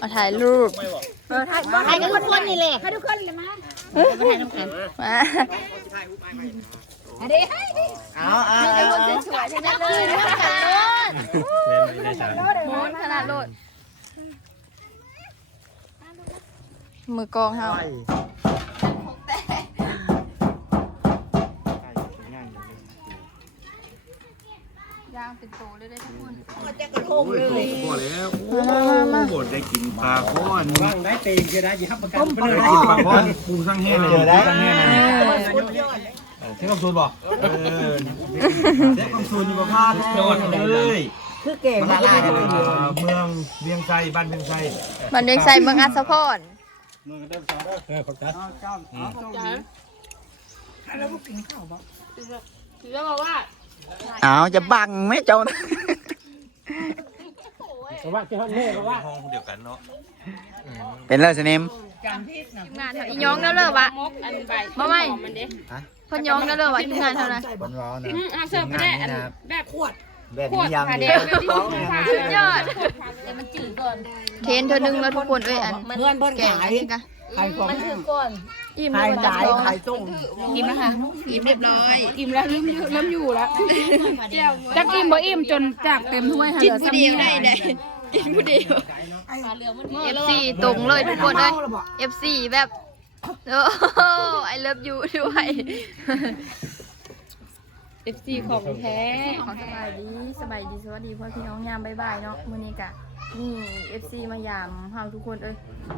มาถ่ายรูปให้กันทุกคนนี่แหละให้ทุกคนเลยมามาถ่ายน้ำกันมาอันนี้เอาเอาให้เอาทุกคนสวยๆทั้งนั้นเลยนะโมนขนาดโลดมือกองเฮาย่างเป็นโตเลยได้ทุกคนโอ้ยโตก็แล้วโอ้โหได้กินปลาค้อนว่างได้เต็งจะได้ยิบประกันไม่ได้กินปลาค้อนปูสังแห้งเลยปูสังแห้งเอเลยอเท่คำซูนบอกเออเท่คำซูนอยู่ประพาสโดดเลยคือเก่งมาลาจะเป็นอยู่เมืองเวียงไซบ้านเวียงไซบันเดงใส่เมืองอัศพรเออขอบใจถือว่าบอกว่า เอาจะบังไหมเจ้านะเพราะว่าเจ้าแม่เพราะว่าห้องเดียวกันเนาะเป็นเลยสนิมทีมงานเท่าอีย้องแล้วเลยวะมาไหมเพ่นย้องแล้วเลยวะทีมงานเท่านั้นบนวอลนะอะเสิร์ฟไปได้อันแบบขวด แบบนี้ยังผ่าเดีเดียยววสุดยอดเดี๋ยวมันจืดก่อนเทนเธอหนึ่งแล้วทุกคนเอ้ยอันเพื่อนเพื่อนแกงขายอันนี้กะขายของมันจืดก่อนอิ่มขาแล้ยวจับขายท้องขายส่งอิ่มแล้วค่ะอิ่มเรียบร้อยอิ่มแล้วเริ่มเริ่มอยู่แล้วจักอิ่มบ่อิ่มจนจากเต็มถ้วยค่ะกินผู้เดียวได้เลยกินผู้เดียว FC ตรงเลยทุกคนเลย FC แบบโอ้ไอเลิฟยูด้วย FC ของแท้ขอสบายดีสบายดีสวัสดีพ่อพี่น้องยามบายบายเนาะมื้อนี้กะนี่ FC มายามเฮาทุกคนเอ้ย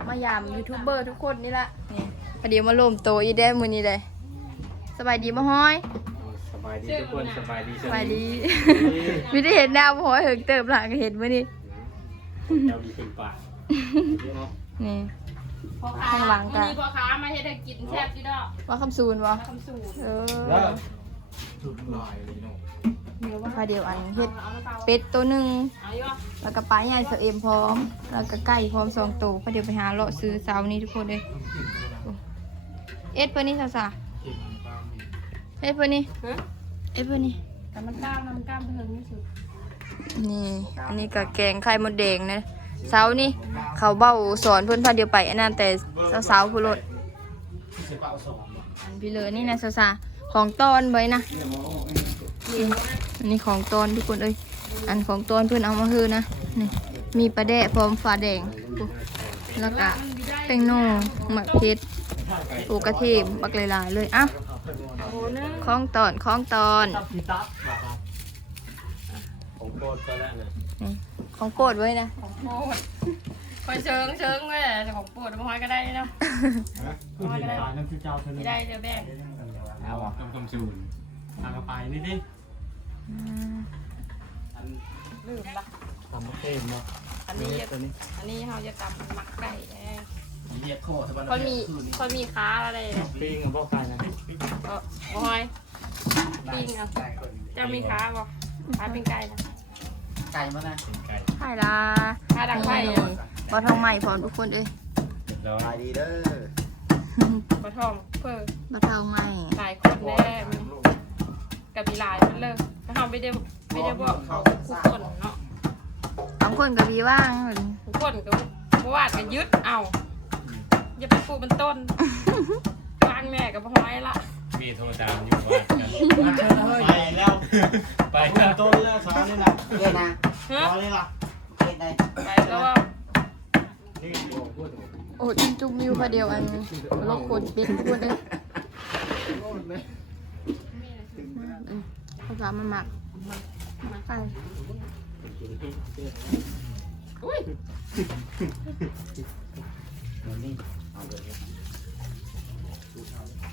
มายามยูทูบเบอร์ทุกคนนี่ละนี่พอดีมาร่วมโตะอีได้มื้อนี้เลยสบายดีบ่ฮ้อยสบายดีทุกคนสบายดีสบายดีไม่ได้เห็นหน้าบ่ฮ้อยเหิงเติมหลังก็เห็นมื้อนี้เจ้าดีเป็นป่านี่พ่อค้าข้างหลังกะมีพ่อค้ามาให้ได้กินแซ่บที่ดอกว่าคำซูนบ่คำสูตรเอแล้วอ จุดลายเลยเนาะพาเดียวอันเฮ็ดเป็ดตัวหนึงเอาอยู่แล้วก็ปลาใหญ่เสเอ็มพร้อม แล้วก็ไก่พร้อมสองตัวพอเดี๋ยวไปหาเลาะซื้อเสาร์นี้ทุกคนเลยโอ้เอ็ดเพื่อนนี่สาวสาเอ็ดเพื่อนนี่เอ็ดเพื่อนนี่แต่มันกล้ามนะมันกล้ามเพิ่งที่สุดนี่อันนี้ก็แกงไข่มดแดงนะเสาร์นี่เขาเบ้าสอนเพื่อนพาเดียวไปอันนั้นแต่เสาร์ๆผู้รถอันพี่เลยนี่นะสาวสา ของตอนไว้นะนี่อันนี้ของตอนทุกคนเอ้ยอันของตอนเพื่อนเอามาฮือนะนี่มีปลาแดะพร้อมฟ้าแดงโอ้แล้วก็แป้งโน่หมักเพชรปูกระเทียมบักหลายๆเลยอะของตอนของตอนของโปรดก็แล้วนะนี่ของโปรดไว้นะของโปรดคอยเชิงเชิงไว้แต่ของโปรดมาห้อยก็ได้เนาะคือเห็นตายนั่นคือเจ้าเธอไม่นี่ได้เดี๋ยวแบก เอาอะคำสูนทางกระไปนี่ดิอืมลืมละทำเต็มเนาะอันนี้อันนี้เราจะตำหมักไก่แน่เรียกโคตรคนมีคนมีค้าอะไรเนี่ยปิ้งกับพ่อไก่นะก็บอยปิ้งเอาจะมีค้าบ่ค้าเป็นไก่นะไก่มานะไก่ไข่ลาค้าดังไฟนี่บอทองใหม่พร้อมทุกคนเอ้ยแล้วขายดีเด้อ ปลาทองเพิ่มบอทองใหม่หลายคนแน่กับมีหลายมันเลยถ้าเราไม่ได้ไม่ได้บอกเขาทุกคนเนาะบางคนก็มีว่างทุกคนก็เมื่อวานก็ยึดเอา อย่าไปปลูกเป็นต้นวางแม่กับห้อยละมีโทรตามอยู่บ้านกันไปแล้วไปแล้วต้นแล้วสอนนี่นะเก่งนะฮะสอนนี่ล่ะเก่งได้ไปแล้วว่านี่บอกพูด โอ้ยจุกมิวพอเดียวอันโลกคนปิดทุกคนเอ้ยอืมเขาพามาหมักหมักไก่อุ้ยนี่เอาเลย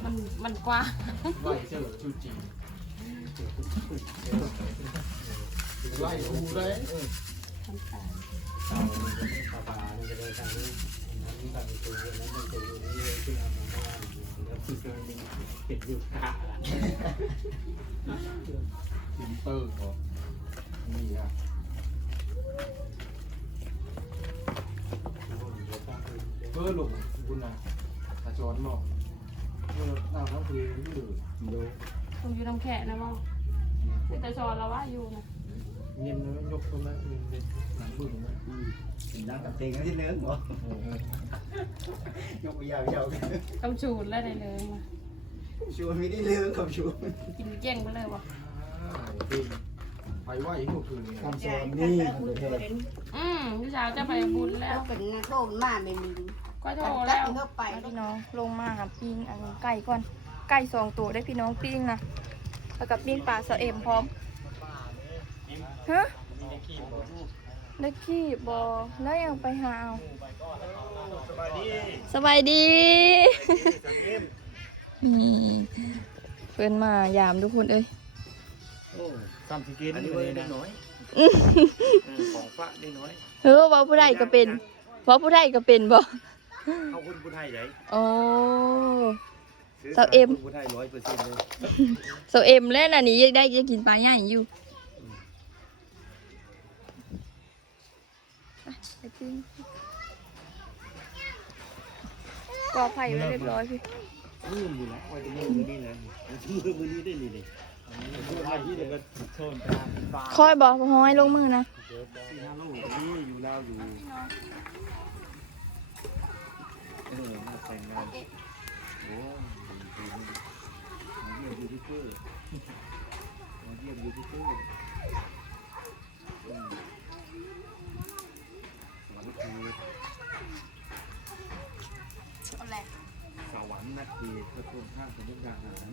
มันมันกว้างไหวเจอชูจีไหวอูเลย เอาปลาปลานี่ก็ได้ทางนี้นี่ทางตัวนั้นทางตัวนี้ขึ้นเอามาบ้านแล้วคือเกินเก็บอยู่กะซิมเตอร์ก็นี่อะเพื่อหลงคุณนะตาจอนบอกเมื่อเราทั้งคืนไม่ดูดูคุณอยู่น้ำแข็งนะมั้งต่ชอนเราว่าอยู่นะเงียบเลยยกคนละเงิน เด็ดหนังน้ำกับเต็งที่เนื้อหมอยกยาวยาวคำชูดแล้วได้เลยมาชวนไม่ได้เรื่องกับชวนกินเก่งไปเลยวะไปไหวพวกคืนนี้คำสอนนี่ประเทศอืมพี่สาวจะไปบุญแล้วเป็นโทษมาไม่มีก็โทรแล้แล้ววเข้าไปพี่น้องลงมาครับปิ้งอันนี้ไก่ก่อนไก่สองตัวได้พี่น้องปิ้งนะแล้วกับปิ้งปลาสะเอ็มพร้อมฮะ ได้ขี้บอแล้วยังไปหาเอาสบายดีนี่เพื่อนมายามทุกคนเอ้ยซ้ำสกินอันนี้เล็กน้อยของฝากเล็กน้อยเฮ้อเว่าผู้ใดก็เป็นเว่าผู้ใดก็เป็นบ่เอาคุณผู้ไทยไหนโอ้สาวเอ็มผู้ไทยร้อยเปอร์เซ็นต์เลยโซเอ็มแล้วอันนี้ยังได้ยังกินปลาใหญ่อยู่ไปปิ้ง ก่อไผ่ไว้เรียบร้อยพี่ลืมอยู่แล้วว่าจะมือมือนี้เลยมือมือนี้ได้เลยดิมือไทยที่เดี๋ยวก็โซนตามฟ้าคอยบอกห้อยลงมือนะที่ห้าลูกนี่อยู่ลาวอยู่เออมาแต่งงานโอ้มาเยี่ยมยูทูบเบอร์มาเยี่ยมยูทูบเบอร์สวัสดีครับสวรรค์นักเกียร ติพระคุณข้างสมุทรดาหาร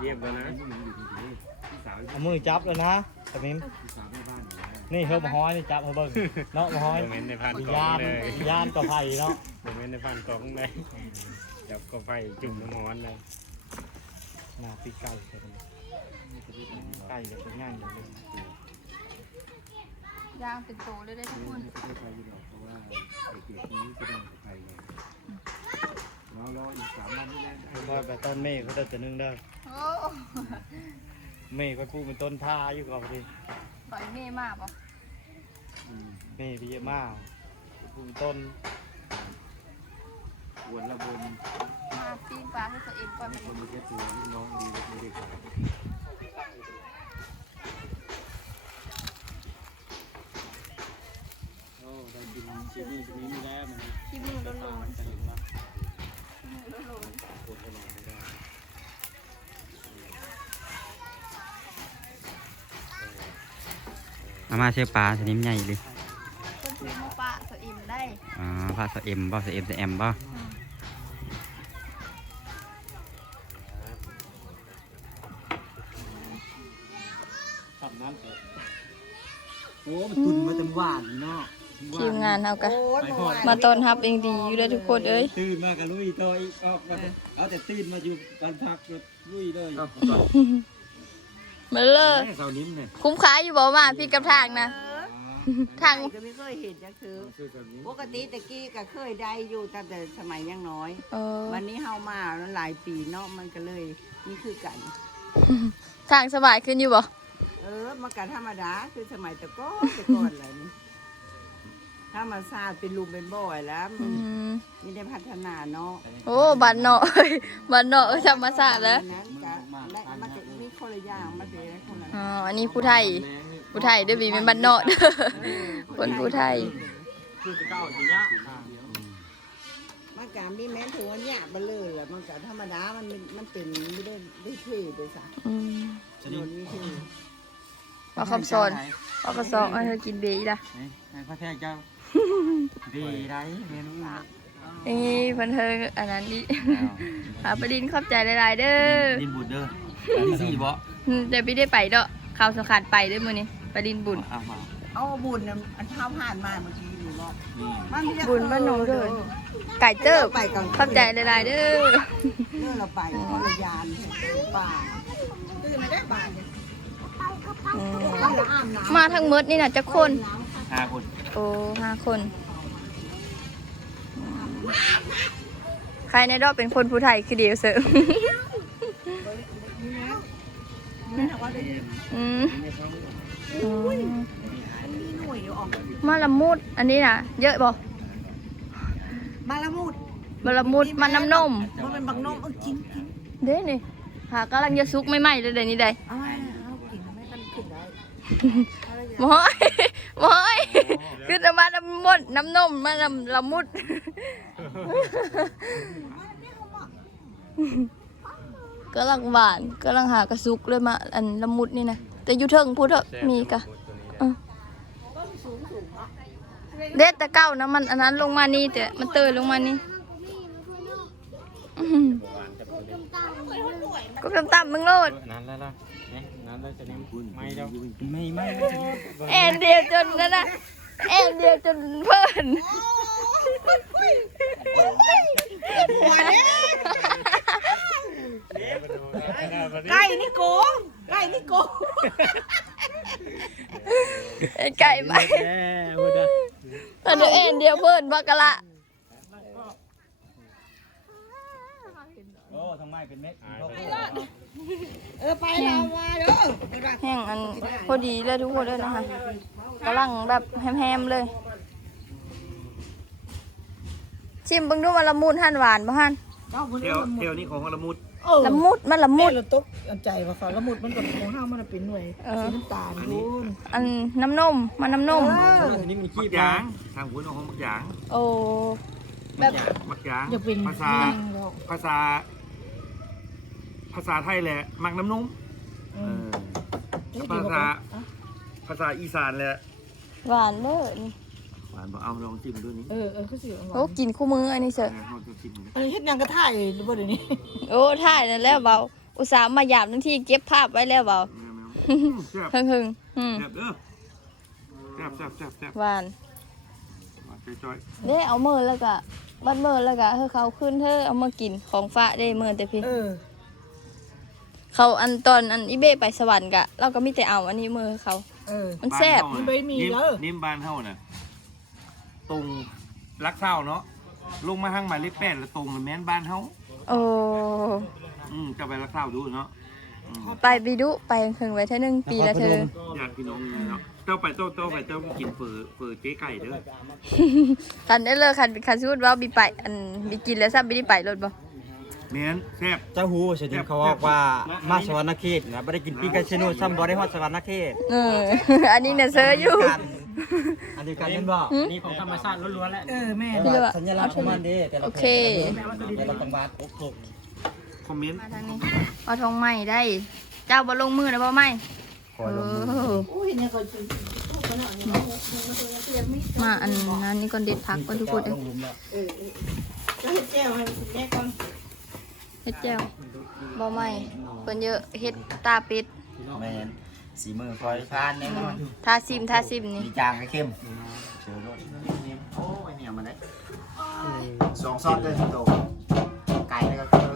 เยี่ยมแล้วนะนี่มันอยู่ที่นี่พี่สาวเอามือจับเลยนะแต่มิมพี่สาวแม่บ้านอยู่นะนี่เฮามาห้อยนี่จับเฮเบิ่งเนาะมาห้อยโมเมนต์ในพันกองนเลยยานต่อไผ่เนาะโมเมนต์ในพันกองเลยจับก็ไฟจุ่มน้ำร้อนเลยหน้าปีไก่ครับผมไก่จะเป็นง่ายอย่างนี้ย่างเป็นโตเลยได้ทุกคน ไม่ได้ไปอยู่หรอก เพราะว่าเด็กๆนี้จะต้องไปเลยเรารออีกสามวันนี่แหละว่าแบบต้นเมฆเขาได้แต่นึงเด้อโอ้เมฆไปปลูกเป็นต้นท่าอยู่ก่อนพอดีต่อยเม่มากป่ะอืมเมฆที่เยอะมากปลูกเป็นต้นอวนละบนมาปิ้งปลาให้โซเอ็มก่อนมีมัน คนมีแค่ตัวลูกน้องดีมีเด็กโอ้ได้ กินชีวิตชีวิตไม่ได้มันขี้มือร้อนกันอยู่ว่าๆร้อนปวดขนาดไม่ได้อามาเชื่อปลาสนิมใหญ่เลยๆคนซื้อมาปลาโซเอ็มได้ อ่าปลาสเอ็มบ่สเอ็มสเอ็มบ่ขับน้ำเถอะ โอ้มันตุนมาจนหวานเนาะ ทีมงาน เอากะโอ้ยบ่ไหวมาต้อนรับเองดีอยู่เลยทุกคนเอ้ยตื่นมากันลุยต่ออีกออกมาเอาแต่ตื่นมาอยู่กันพักก็ลุยเลยมาเลยแม่เสานิ่มเนี่ยคุ้มค่าอยู่บ่มาพี่กับทางนะทางก็ไม่เคยเห็นจังคือชื่อเสานิ่มปกติตะกี้ก็เคยได้อยู่ตั้งแต่สมัยยังน้อยเออวันนี้เฮามาแล้วหลายปีเนาะมันก็เลยนี่คือกัน ทางสบายขึ้นอยู่บ่เออมันก็ธรรมดาคือสมัยแต่ก็แต่ก่อนเลยนี่ ถ้ามาซาดเป็นลุมเป็นบ่อยแล้วมัอืนมมีได้พัฒนาเนาะโอ้บันเนาะเอ้ยบันเนาะเอ้ยธรรมศาสตร์แล้วนั้นก็และมันจะมีคนละอย่างมันจะได้คนละอ๋ออันนี้ผู้ไทย ผู้ไทยเด้อบีเป็นบันเนาะเด้อคนผู้ไทย คือจะเก้าทีเนี้ยมันก็มีแม้นถือว่าเนี่ยมันเลยแหละมันก็ธรรมดามันเป็นมันเป็นไม่ได้ได้เท่ด้วยซ้อืมำโดนมีเท่ว่าคำสอนว่าคำสอนเอาเธอกินเบย์ล่ะให้พระแท้เจ้า ดีไรเมนูนี่เพิ่นเธออันนั้นดิหาประดินขอบใจหลายๆเด้อดินบุญเด้อที่สี่บ่อืมแต่ไม่ได้ไปเด้อข่าวสำคัญไปเด้อมื้อนี้ประดินบุญเอามาเอาบุญน่ะอันเท้าผ่านมาเมื่อกี้นี่บอกมันเรียกบุญบ้านหนองเด้อไก่เติบไปก่อนขอบใจหลายๆเด้อเมื่อเราไปคนละยานป่าตื่นไม่ได้ป่าเนี่ยอืมเราอาบน้ำมาทั้งหมดนี่น่ะจักคน ห้าคนโอ้ห้าคน ใครในรอบเป็นคนผู้ไทยคือเดียวเสริมนี่นะว่าได้อืมอืมมีหน่วยอยู่ออกมาละมุด อันนี้น่ะเยอะบ่มาละมุดมาละมุดมาน้ำนม มันเป็นบักนมเออกินกินเด้นี่หากำลังจะซุกไม่ไหม้เลยเดี๋ยวนี้ได้ เอาไว้เอากินไหมห มอยหมอยคือจะมาน้ำมดน้ำนมมาน้ำละมุดก็ลังหวานก็ลังหากระซุกเลยมาอันละมุดนี่นะแต่อยู่เทิงพูดเถอะมีกะเออเด็ดแต่เก้านะมันอันนั้นลงมานี่แต่มันเตยลงมานี่อื้อหือก็กำตับมึงโลดนั้นแล้วล่ะ นี่นั้นแล้วจะนี่ไม่แล้วไม่ไม่แอนเดียวจนนั่นนะแอนเดียวจนเพิ่นไก่นี่โกงไก่นี่โกงไอ้ไก่ไปแย่พูดนะตอนนี้แอนเดียวเพิ่นบักกะละโอ้ทำไมเป็นเม็ดเออไปเรามาเด้อแห้งอันพอดีเลยทุกคนเลยนะคะกำลังแบบแฮมๆเลย ชิมเบิ่งดูมันละมุนหั่นหวานบ่หั่นเที่ยวเที่ยวนี่ของละมุดเออละมุดมันละมุมุดดตกใจว่าฟ้าละมุดมันกับของห้ามันเป็นหน่วยเออสีน้ำตาลคุณอันน้ำนมมันน้ำนมอันนี้มันมัขี้กยางทางหัวน้องของมักยางโอ้แบบมักยางจะเป็นภาษาแมงดอกภาษา ภาษาไทยแหละ มักน้ำนมอืเอมอภาษาภาษาอีสานแหละหวานเด้อนี่หวานบอกเอาลองจิ้มดูนี่เออเออคือสิโอ้กินคู่มืออันนี้เสอะเขาจะจิ้มดูเออเฮ็ดหยังก็ถ่ายหรือบ่เดี๋ยวนี้โอ้ถ่ายนั่นแล้วเบาอุตส่าห์มาหยาบทั้งที่เก็บภาพไว้แล้วเบาแซ่บหึงๆอืมแซ่บเด้อแซ่บแซ่บแซ่บแซ่บหวานหวานจ้อยเด้เอามือแล้วก็บัดมือแล้วก็เธอเขาขึ้นเธอเอามากินของฝากได้มือแต่พี่เออ เขาอันตอนอันอีเบ้ไปสวรรค์กะ เราก็มีแต่เอาอันนี้มือเขา เออ มันแซ่บ มันไม่มีแล้วนิ่มบานเท่าน่ะตรงรักเท่าเนาะลงมาทางหมายเลขแปดแล้วตรงแม่นบ้านเท่าโอ้อืมจะไปรักเท่าดูเนาะอืมไปบิดุไปเพิ่งไว้เท่านึงปีละเธอ ญาติพี่น้องเนาะเจ้าไปเจ้าเจ้าไปเจ้ากินเฟอเฟอเจ๊ไก่เด้อ คันได้เลยคันคันพูดว่าบิไปอันบิกินแล้วซับบิได้ไปรถบ่ แม่นแซ่บ เจ้าหูเสียดีเขาบอกว่ามาสวรรค์เขตนะไม่ได้กินปีกาชิโน่ซ้ำบ่ได้ฮอดสวรรค์เขตเออ อันนี้เนี่ยเซอร์อยู่อันเดียวกันนั่นบ่นี่ของธรรมชาติล้วนๆแหละเออแม่พี่เลยว่าสัญลักษณ์ของมันเด้แต่ละโอเค แต่ละจังหวัดโอ้โหคอมเมนต์มาทางนี้เอาทองใหม่ได้ เจ้าบ่ลงมือนะบ่ไหม่คอยลงมือเออโอ้ยเนี่ยก็กินมาอันนั้นนี่ก่อนเด็ดผักก่อนทุกคนเด้อเออเออก็เฮ็ดแจ่วให้มันแม่ก่อน เฮ็ดแจ่วบ่ไหม่เพิ่นเยอะเฮ็ดตาเป็ดแมนสีมือคอยทานแน่นอนทาซิมทาซิมนี่มีจางให้เข้มเชิญรถโอ้ยเนี่ยมันได้สองซอสเลยโตไก่เลยก็คือ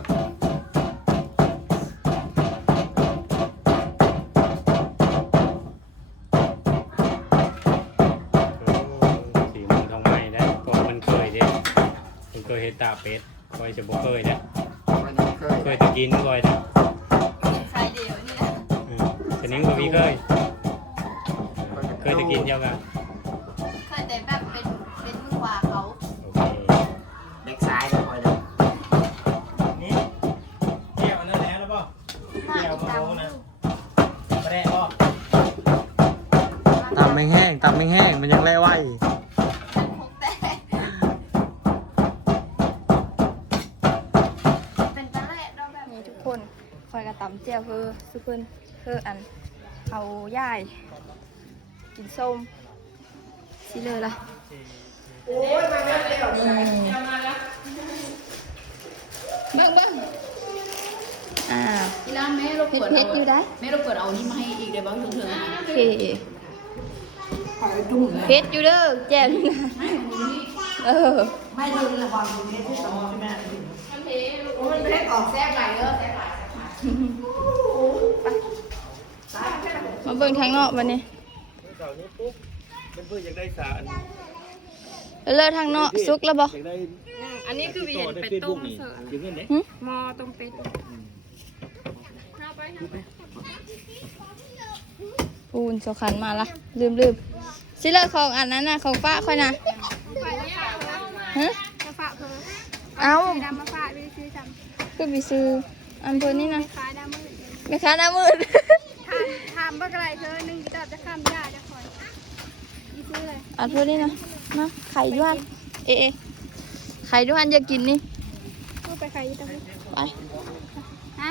สีมือทองไม้ได้เพราะมันเคยเด้มันเคยเฮ็ดตาเป็ดคอยจะบ่เคยเด้มันยัง เคยจะกินคอยเด้ใส่เดียวนี่อืมแต่นิ้งบ่มีเคย เคยจะกินเดียวกันเคยแต่แบบเป็นเป็นมือขวาเขาโอเคเด็กซ้ายเลยคอยเลยนี่แก้วนั่นแหละแล้วป่ะถ้าอีกตามมือแร่ป่ะตำไม่แห้งตำไม่แห้งมันยังแล่ไหว คนคอยกระตำเจียวคือสุกคนคืออันเอาย่าย กินส้มสิเลยล่ะนี่เบิ้งเบิ้งอ่าที่ร้านแม่เราเผ็ดเปิดเผ็ดอยู่ได้แม่เราเปิดเอานี่มาให้อีกได้บ้างเถิงๆนะโอเคเผ็ดอยู่เด้อแจ่มนี่นะเออไม่เลยระวังมันไม่ได้สมองใช่ ไหมมันไม่ได้ออกแซ่บไหลเด้อมาเบิ่งทางนอกบัดนี้เสาร์นี้ปุ๊บเป็นเพื่อนอยากได้สารเลิกทางนอกซุกแล้วบ่อยากได้อันนี้คือเห็นเป็ดต้มเสืออย่างเงี้ยเนี่ยหมอต้มเป็ดปูนโซคันมาละลืมลืมสิเลิกของอันนั้นน่ะของป้าค่อยนะฮะ เอาดำมาฝากไปซื้อจคือไปซื้ออันตัวนี้นะำขายดำมืดแม่ค้าหน้ามืดทานทานามบักอะไรเธอหนึ่งกีตาร์จะข้ามยาจะคอยนี่ซื้อเลยเอาถ้วยนี่นะมาไข่ด้วยเอะเอะไข่ด้วยอย่ากินนี่พูดไปใครตะกี้ไปฮะ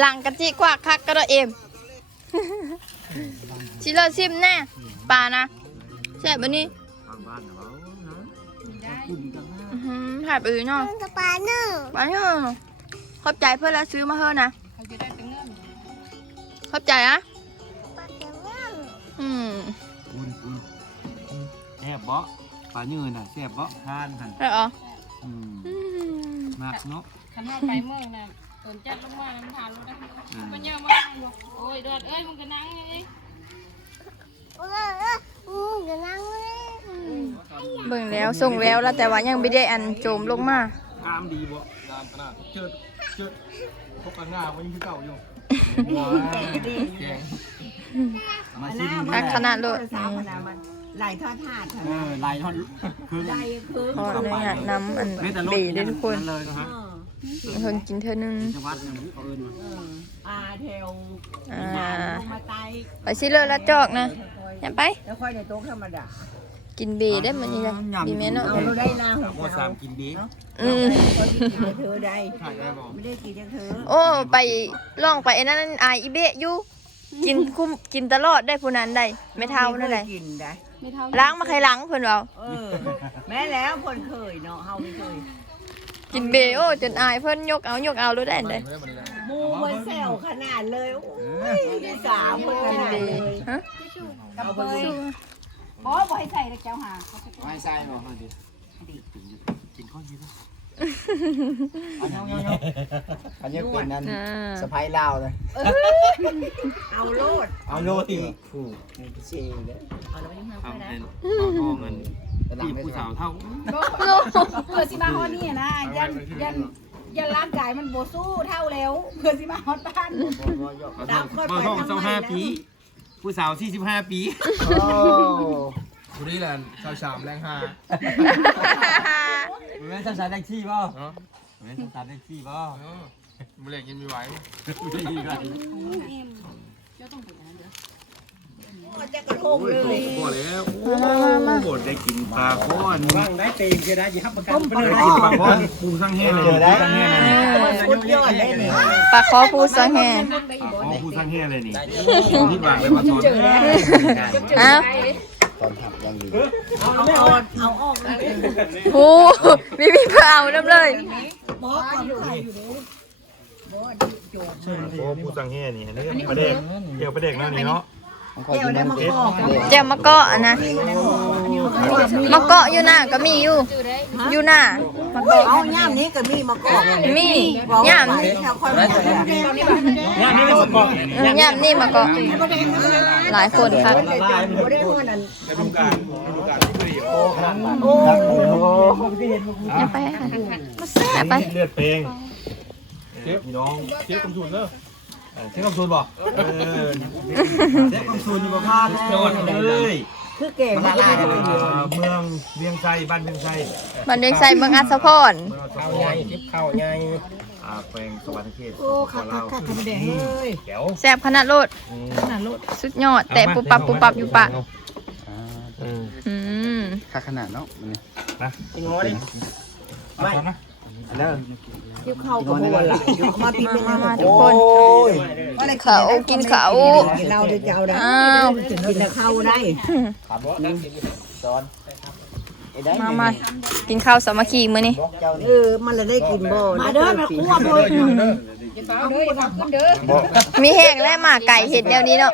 หลังกะจิกว่าคักกระโดดเอ็มชิเลอซิมแน่ปลานะแซ่บบันนี้อื้อหือถ่า ยไปอื่นเนาะกับปลาเนื้อปลาเนาะขอบใจเพื่อนแล้วซื้อมาเฮ้อะนะเขาจะได้เป็นเงินขอบใจอะปลาเนื้ออืมอุ่นอุ่นแซ่บเบาะปลาเนื้อน่ะแซ่บเบาะทานหันแล้วเหรออืมอืมมากเนาะขันว่าไปเมื่อน่ะตนจัดลงมาน้ำทานลงได้มันเยอะมากโอ้ยดอดเอ้ยมึงก็นั่งนี่เออเออมึงจะนั่งเลย เบิ่งแล้วส่งแล้วแล้วแต่ว่ายังไม่ได้อันโจมลงมางามดีบ่งามขนาดเจิดเจิดพกกันหน้ามันยังคือเก่าอยู่แกงมาซิมทักขนาดโลดสาวขนาดมันไหลทอดถาดเออลายท่อนคือไหลคือขออนุญาตนำอันไม่แต่รถเบได้ทุกคนเลยนะฮะคนกินเธอนึงจังหวัดเนี่ยเขาเอิ้นว่าเอออาเทลอ่าลงมาไตไปชิเลอแล้วจอกนะอย่าไปแล้วค่อยในโต๊ะธรรมดา กินเบได้มันนี่เลยบีแม่เนาะเอาเราได้นาหสามกโมสามกินเบีอืมเขากินกับเธอได้ถ่ายได้บ่ไม่ได้กินกับเธอโอ้ไปล่องไปไอ้นั่นอายอีเบะอยู่กินคุ้มกินตลอดได้ผู้นั้นได้ไม่เท่านั่นแหละไม่กินได้ไม่เท่าล้างมาใครล้างเพิ่นเอาเออแม่แล้วคนเคยเนาะเฮาไม่เคยกินเบะโอ้จนอายเพิ่นยกเอายกเอารู้ได้เด้หมูมันแซวขนาดเลยโอ้ยที่สามคนขกินนาดเบเลยฮะเอาไปเลย บอสบอกให้ใส่แล้วเจ้าหาเขาจะไม่ใช่หรอกกินข้าวเย็นอันนี้อันนี้เป็นนั่นอ่าสะพายลาวเลยเอาโลดเอาโลติผู้เชียร์เลยทำเป็นเอาทองเงินแต่หลังที่ไม่ผู้สาสาววเท่าเพื่อสิมาฮอดนี่นะยันยันยันร่างกายมันโบสู้เท่าแล้วเพื่อสิมาฮอดบ้านมาทองเจ้าห้าปี ผู้สาวสี่สิบห้าปี โอ้ผู้นี้แหละชาวสามแรงห้าแม่นสาวแท็กซี่ป่ะแม่นสาวแท็กซี่ป่ะมือเล็กยังมีไหวมันจะกระทงเลยพอแล้วมามามาโอ้ได้กินปลาก้อนว่างได้เต็งเจอได้ยี่ห้าประกันไปเลยได้กินปลาก้อนปูสั่งแห้งเลยปูสั่งแห้งเลยสุดยอดเลยนี่ปลาคอปูสังแหอ๋อปูสั่งแห้งเลยนี่ที่วางเลยมาทอนอ้าว ตอนหักยังดีเอาออกเอาออกเลยปูมีมีเปล่าน้ำเลยบอกก่อนใส่อยู่เลยบอกดิโจมโอ้ปูสั่งแห้งนี่นี่ประเด็กเกี่ยวประเด็กนั่นนี่เนาะ มันคอยกินมันเผ็ดเจ้ามะเกาะอะนะมะเกาะอยู่หน้าก็มีอยู่อยู่หน้ามะเกาะเอาย่ามนี้ก็มีมาก่อนมีย่ามนี้แค่ค่อยบอกย่างนี่ประกอบเออย่ามนี่มะเกาะหลายคนครับไม่ได้หัวนั้นในดูการดูการที่ดีโอ้อย่าไปค่ะมาแซ่บไปเลือดเพลงพี่น้องเทียบคำทุนเนอะ เทียบคำทุนบ่เออเทียบคำทุนอยู่ประมาณจังหวัดเลยคือเก่งมาลาได้เลยเมืองเวียงไซบ้านเวียงไซบันเดงใส่เมืองอัศพรข้าวใหญ่คลิปข้าวใหญ่อ่าแปลงสวรรค์เขตโอ้ขัดขัดขัดขัดแดงเลยเดี๋ยวแซ่บขนาดโลดสุดยอดแต่ปุบปับปุบปับอยู่ปะอืมค่าขนาดเนาะมันนี่อีงอดิไม่นะแล้ว ยิ้วเข้ากับบัวละมาปีเป็นมายังไงมาทุกคนอะไรเขากินเขาเราเดี๋ยวจะเอาได้อ้าวกินแต่ข้าวได้ขับรถนะสอนไอ้ได้มามากินข้าวสามัคคีมื้อนี้บอกเจ้าเออมันเลยได้กินบ่มาเด้อมาคั่วบ่บอกมีแห้งและหมาไก่เห็ดแนวนี้เนาะ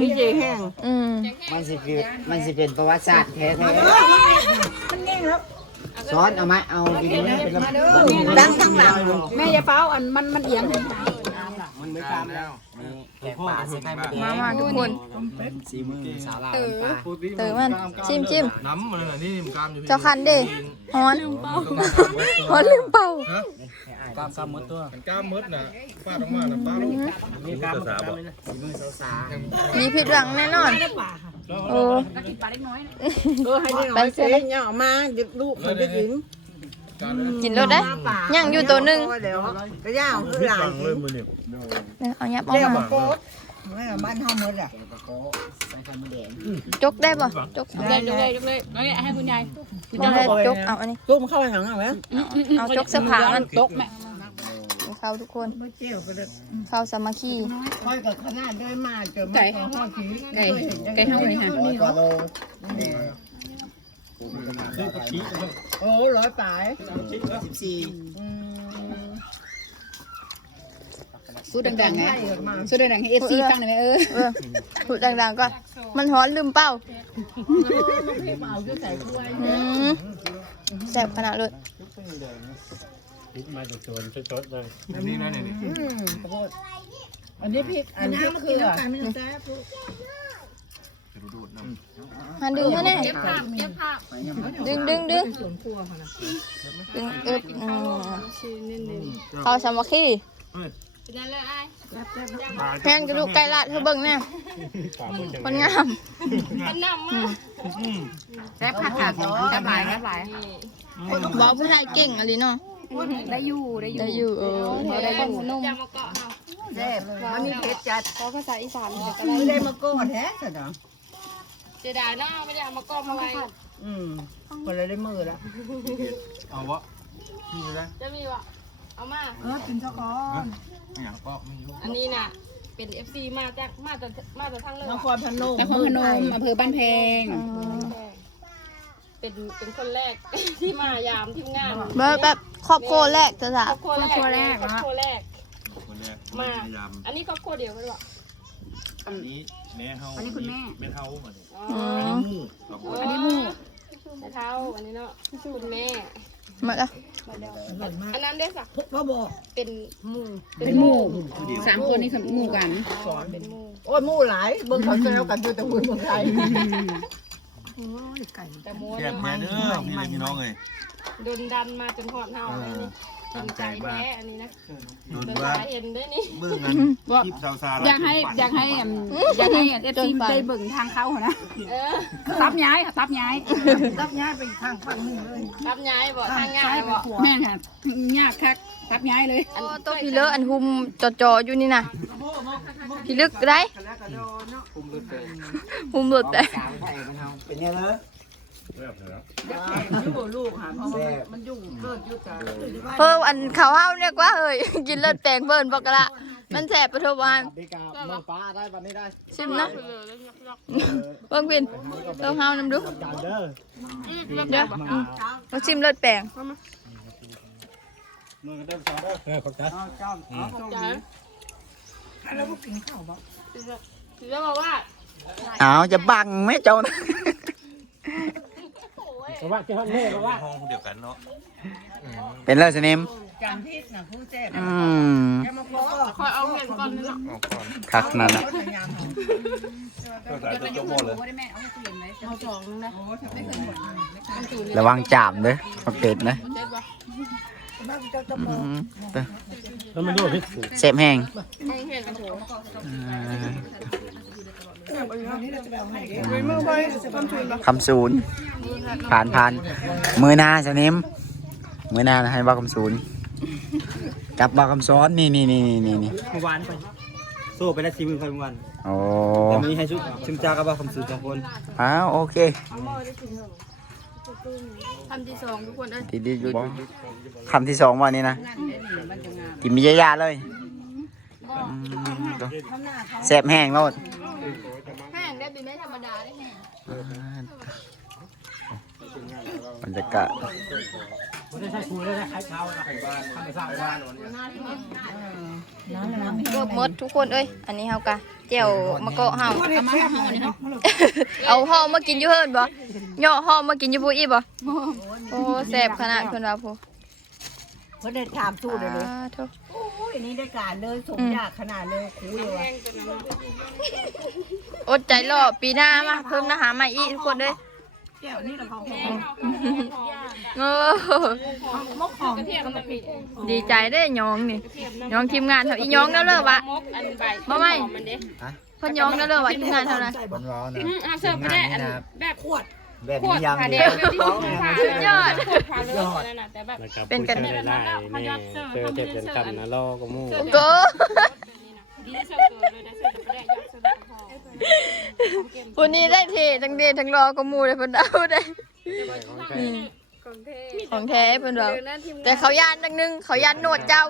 มีเจแห้งอืมมันสิคือมันสิเป็นประวัติศาสตร์แท้ๆ สอนเอาไหมเอาดีๆนะเป็นลำดังทั้งหลัง แม่อย่าเฝ้าอันมันมันเอียงมัน ไม่ตามแล้วแกงป่าใส่ไข่มดแดมางมาทุกคนสีมือสาวลาวปลาเต๋อมันจิ้มจิ้มน้ำมันน่ะนี่มันกล้ามอยู่เจ้าคันเด้ฮอนฮอนลืมเป่ากล้ามกล้ามมดตัวมันกล้ามมดน่ะฟาดออกมาน่ะป้าลูกมีกล้ามกล้ามเลยนะสีมือสาวมีผิดหวังแน่นอนโอ้เออให้ได้หน่อยเสียเนี่ยออกมาเดี๋ยวลูกมันจะกิน กินรถได้ย่างอยู่ตัวหนึงเดี๋ยวก็ย่างคือหลานเอายับเอาเรียกมามาโป๊ดแม่บ้านเฮาหมดอะจกได้ป่ะจกเลยยกเลยยกเลยแล้วเนี่ยให้คุณยายจกได้จกเอาอันนี้ตุ้มเข้าไปหนังอะแม่เอาจกเสื้อผ้ามันตกแม่เข้าทุกคนเจียวก็ได้เข้าสามัคคีค่อยกับขนาดด้วยมาเจอมาขอฮอดทีไก่ไก่เท่าไหร่ฮะ โอ้ร้อยปลายสิบสี่พูดดังๆไงพูดดังๆให้เอฟซีฟังหน่อยไหมเออเออพูดดังๆก่อนมันฮ้อนลืมเป้าอืมแซ่บขนาดเลยคิดมาจากสวนสดๆเลยอันนี้นะเนี่ยอันนี้พริกอันนี้คือ มาดึงมาแน่ดึงดึงดึงดึงอึดอืมเข้าสามัคคีแพนกระดูกไก่ลาดเธอเบิ่งแน่ฝากคนจังคนงามแซ่บผัดผัดแซ่บหลายแซ่บหลายบอกผู้ชายเก่งอะไรเนาะได้อยู่ได้อยู่ได้อยู่เออได้อยู่แซ่บมันมีเผ็ดจัดเพราะภาษาอีสานไม่ได้มาโก้แท้สิเนาะ เจดายเนาะไม่ได้เอามากรอบมาไว้อืมคนละได้มือละเอาวะนี่เลยจะมีวะเอามา เออกินเจ้าก่อนอย่างก็ไม่รู้อันนี้น่ะ เป็น FC มาจากมาจากมาจากทางเลือนครพนมนครพนมอำเภอบ้านแพงเป็นเป็นคนแรกที่มายามทีมงานเบอร์แบบครอบครัวแรกเธอสาครอบครัวแรกครอบครัวแรกคนแรกมาพยายามอันนี้ครอบครัวเดียวกันหรออันนี้ แม่เฮาอันนี้คุณแม่ แม่เฮาเหมือนอ๋ออือันมนี้หมู่สองคนอันนี้หมู่แม่เท้าอันนี้เนาะคุณแม่หมาแล้วอันนั้นได้สักพ่อบอกเป็นหมู่เป็นหมู่สามคนนี่คือหมู่กันสอนเป็นมู่โอ้ยมู่หลายเบิ่งเขาแซวกันอยู่แต่พื้นเมืองไทยแต่หมูแซ่บแม่เด้อพี่เลยพี่น้องเลยโดนดันมาจนหอดเฮาอันนี้ เป็นใจแท้อันนี้นะโดนเป็นว่าสาเห็นด้วยนี่เบิ่งกันคลิปสาวๆอยากให้อยากให้อืมอยากให้เอฟซีได้เบิ่งทางเขานะเออซับย้ายค่ะซับย้ายรับย้ายไปข้างฝั่งนึงเลยรับย้ายบ่ทางง่ายบ่แม่นค่ะยากคักซับย้ายเลย โอ้ตัวพี่เลอะอันหุมจอๆอยู่นี่นะพี่ลึกได้หุมหลุดได้เป็นไงเลย อยู่ลูกหาเพราะว่ามันยุ่งเกิดยุ่งจ้าเพิ่มอันข้าวเฮาเนี่ยกว่าเฮ้ย กินเลือดแปลงเพิ่นบอกกะละมันแสบประทบานดีกาเมืองฟ้าได้วันนี้ได้ชิมนะเบิ่งพินเพิ่มเฮานำดูจานเด้อเดี๋ยวอืมมาชิมเลือดแปลงมือกันเต็มสองเด้อเออขอบใจจ้าแล้วพวกกินข้าวบ่ถือว่าว่าอ้าวจะบังไหมเจ้า นะเพราะว่าที่ห้องแม่เพราะว่าห้องเดียวกันเนาะเป็นเลยสนิมจำพิษนะผู้แซ่บอืมแกมาพอคอยเอาเงินก่อนเนาะออกก่อนคักนั่นน่ะพยายามก็จะจบหมดเลยได้แม่เอาให้ตู้เย็นไว้เอาสองนึงนะระวังจามเด้อมาเป็ดนะเจ็ดบ่อืมแล้ว มันโยนพิษสูงเสพแห้งให้เห็นโอ้โหอ่าคำศูนย์ผ่านผ่านมือหนาสนิมมือหนานะให้บอกคำศูนย์กับบอกคำซ้อนนี่นี่นี่นี่นี่นี่เมื่อวานไปสู้ไปได้สี่หมื่นคนเมื่อวันโอ้แต่วันนี้ให้ชุดชุมจากับบาคำสื่อสองคนอ้าวโอเคทำที่สองทุกคนเอ้ยทีดีอยู่คำที่สองวันนี้นะกินมีเยอะๆเลยอืมตัวแซ่บแห้งโลด แห้งได้เป็นไม่ธรรมดาได้แห้งบรรยากาศไม่ได้ใช้ครูเลยนะใช้เท้านะทำไปสร้างบ้านเกือบหมดทุกคนเอ้ย อันนี้เฮากะเจียวมะกอามาเฮาเอาห่อมากินอยู่เฮิรนบ่ย่อห่อมากินอยู่ผู้อีบ่โอ้แซ่บขนาดเพิ่นว่าผู้ เพิ่นได้ถามสู้เลยเลยอ่าโถ่โอ้ยนี่ได้การเลยสมยากขนาดเลยคูเลยว่ะอดใจรอปีหน้ามาเพิ่มนะหาใหม่อีกทุกคนเด้ยแก้วนี่ละเขาโอ้มกหอมกระเทียมมันผิดดีใจเด้ยองนี่ยองทีมงานเฮาอียองแล้วเลิกวะมกอันใบบ่ไม่มันเด้เพิ่นยองแล้วเลิกวะทีมงานเท่านั้นบนร้อนนะอืมเอาเสิร์ฟไปได้อันแบบขวด แบบขวนี้ดยังผ่าแดเดียงวเลยที่สุดผ่าเลยยอดผ่าเลยนั่นน่ะแต่แบบแล้วก็เป็นกัน ผู้ชายได้แน่เจอเจ็บกันกันนะรอก็มู่โก็ดีได้เชื่อเกินเลยได้เชื่อแต่ประแดกยอดเชื่อแต่พอวันนี้ได้เททั้งเดทั้งรอก็มูเลยเพิ่นเอาได้อืมของแท้เพิ่นว่าแต่เขาย่านดังนึง เขาย่านโหนดเจ้า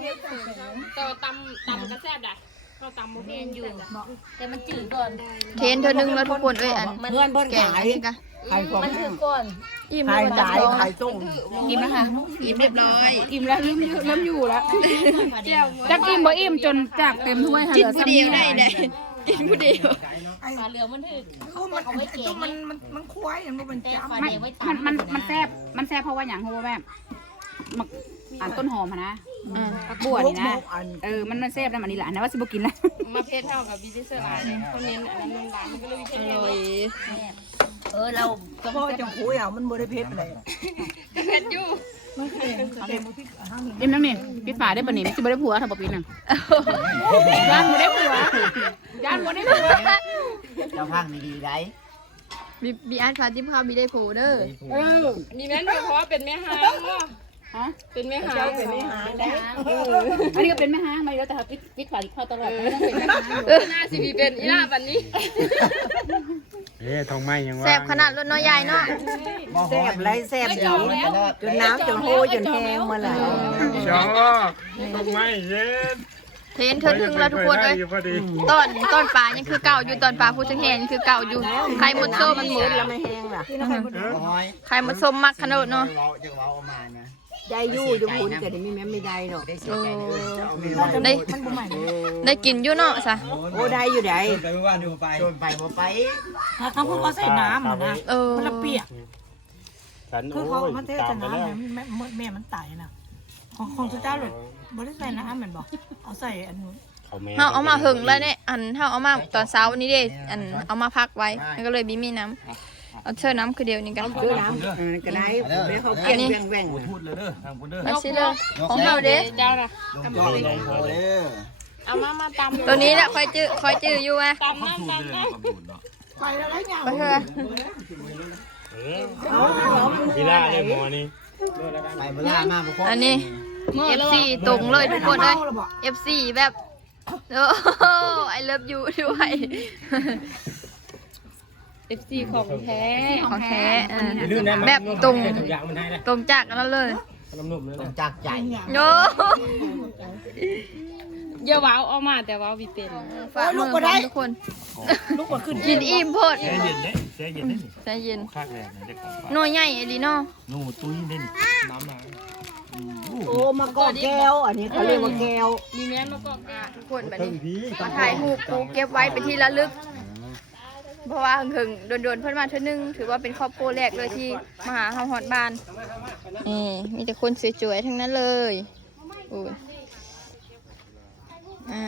เจ็บกันกันต่อตำตำกระแซบได้ เราตำโมเมนอยู่แต่มันจืดก่อนเทนเธอนึงแล้วทุกคนเอ้ยอันเพื่อนเพิ่นแกงขายอันนี้กะขายของมันถือก่อนอิ่มขาแล้ยวมันจะขายท้องขายต้มอิ่มแล้วค่ะอิ่มเรียบร้อยอิ่มแล้วเริ่มอยู่เริ่มอยู่แล้วจักอิ่มบ่อิ่มจนจากเต็มถ้วยค่ะกินเหลือผู้ซ้ำเดียวนี่ได้ได้กินผู้เดียวปลาเหลืองมันถือคือมันมันมันมันควายมันเป็นแต่จ้ำปลามันแดงไว้มันตำมันมันแซ่บมันแซ่บเพราะว่าอย่างเพราะว่าแบบมัก อ่านต้นหอมอะนะอืมผักบัวนี่นะ เออ มันมันแซ่บนะมันนี่แหละอันนะว่าสิบ่กินแล้วมาเพชรเท่ากับบิสเซอร์ไลน์เลยเขาเน้นอันนั้นร้านมันก็เลยมีเพชรเดียวโอ้ยเออเราเฉพาะจังหูยอะมันบ่ได้เพชรเลยเพชรอยู่อิ่มแล้วนี่ปิดฝาได้ปะนี่สิบ่ได้ผัวถ้าบ่ปิดน่ะย่านบ่ได้ผัวย่านบ่ได้ผัวเจ้าพังดีๆได้บีบีอาร์ตพาจิ้มข้าวบีได้โผล่เด้อเออมีแม่นเพราะว่าเป็นแม่หางเนาะ ฮะเป็นแม่หางเจ้าเป็นไม่หาได้อันนี้ก็เป็นแม่ห้างมาแล้วแต่ปิดปิดฝาอีกเข้าตลอดไม่ต้องเป็นแม่ห้างอยู่หน้าสิบีเป็นอีล่าบันนี้เอ๊ะทองไม้ยังว่าแซ่บขนาดรถน้อยใหญ่เนาะแซ่บไรแซ่บดีจนน้ำจนโหจนแห้งมาเลยชอบทองไม้เย็นเทนเธอถึงแล้วทุกคนเอ้ยพอดีต้นต้นปลายังคือเก่าอยู่ตอนปลาพูดถึงแหงคือเก่าอยู่ไข่มดส้มมันมืดแล้วไม่แห้งล่ะน้อยไข่มดส้มมักขนาดเนาะ เราจะเว้าเอามานะใจยู่จะพูนแต่นี่แม่ไม่ได้หรอกได้เสียใจเด้อจะเอาเมียได้ได้กินอยู่เนาะซะโอ้ได้อยู่ได้ไปเมื่อวานอยู่ไปชวนไปบ่ไปเขาพูดว่าใส่น้ำนะเออฉันคือโอ้เขายมันเทตาแต่มไปน้ำแล้วเนี่ยแม่แม่มันตายนะของของสุเจ้าเลยบริใส่น้ำเหมือนบอกเอาใส่อันนู้นเขาแม่เฮาเอามาหึงแล้วเนี่ยอันเฮาเอามาตอนเช้านี้เด้อันเอามาพักไว้มันก็เลยบีมีน้ำ เอาเชิญน้ำคือเดียวนี่กันคือน้ำเออก็ได้แล้วเขาเกี่ยงแบ่งแบ่งพูดเลยเด้อทางพูดเด้อมาสิเลยของเฮาเด้เจ้าน่ะลงจอยลงโพเด้อเอามามาตำตัวนี้แหละคอยจื้อคอยจื้ออยู่อะตำน้ำตำน้ไปแล้วไรเนี่ยไปเถอะเออพี่ล่าเลยหมอนี่ไปเวลามาบ่พออันนี้ FC ตรงเลยทุกคนเลย FC แบบโอ้ไอเลิฟยูด้วยำ FC ของแท้ของแท้เออแบบตรงทุกอย่างมันให้นะตรงจากกันแล้วเลยน้ำนุ่มเลยต้องจากใจโยอย่าว้าวเอามาแต่ว้าวบีเป็นฝากมือพร้อมทุกคน ลูกว่าขึ้นกินอิ่มโพดใจเย็นเด้ใจเย็นเด้ใจเย็นคักเลยเด็กของหน่อยใหญ่ไอ้ลีเนาะหนูตุ้ยเด่นน้ำมาโอ้มากอกแก้ว อันนี้เขาเรียกว่าแก้วมีแม่นมาก่อนอะทุกคนแบบนี้มาถ่ายรูปกูเก็บไว้เป็นที่ระลึก เพราะว่าหึงๆโดนๆเพิ่นมาเท่านึง ถือว่าเป็นครอบครัวแรกเลยที่มาหาเฮาฮอดบ้านนี่มีแต่คนสวยๆทั้งนั้นเลยโอ้ยอ่า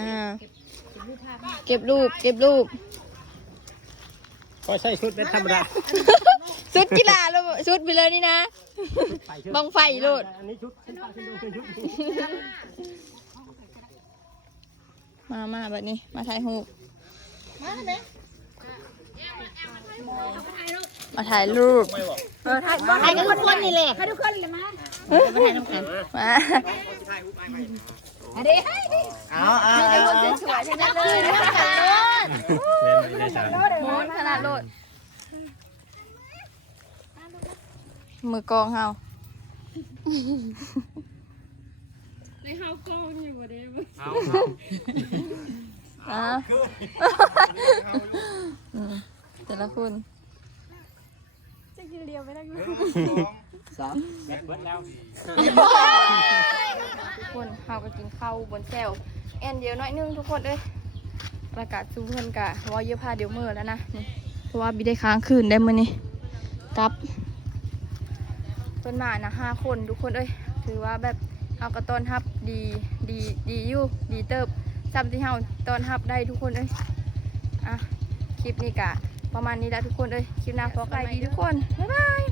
เก็บรูปเก็บรูปก็ใช่ชุดเป็นธรรมดาชุดกีฬาแล้วชุดไปเลยนี่นะบังไฟโลดอันนี้ชุดชุดชุดชุดมามาแบบนี้มาถ่ายรูปมาถ่ายรูปถ่ายกันทุกคนนี่แหละให้ทุกคนเลยมามาถ่ายน้ำกันมาเด้เอาเอามีแต่เอาคนสวยๆทั้งนั้นเลยนะคะเล่นไม่ได้สารโมนขนาดโลดมือกองเฮาในเฮากล้องอยู่บ่ได้อะอืม แต่ละคนสามแบกเบิดแล้วคนเฮาก็กินข้าวบนแซวแอนเดียวน้อยนึงทุกคนเอ้ยประกาศซูเพิ่นกะว่าเยอะพาเดี๋ยวมือแล้วนะนี่เพราะว่าบิได้ค้างคืนได้มื้อนี้กลับเพิ่นมานะห้าคนทุกคนเอ้ยถือว่าแบบเอากระต้อนรับดีดีดีอยู่ดีเติบซ้ำที่เฮาต้อนรับได้ทุกคนเอ้ยอะคลิปนี้กะ ประมาณนี้แล้วทุกคนเอ้ยคลิปหน้าพอกันดีทุกคน บ๊ายบาย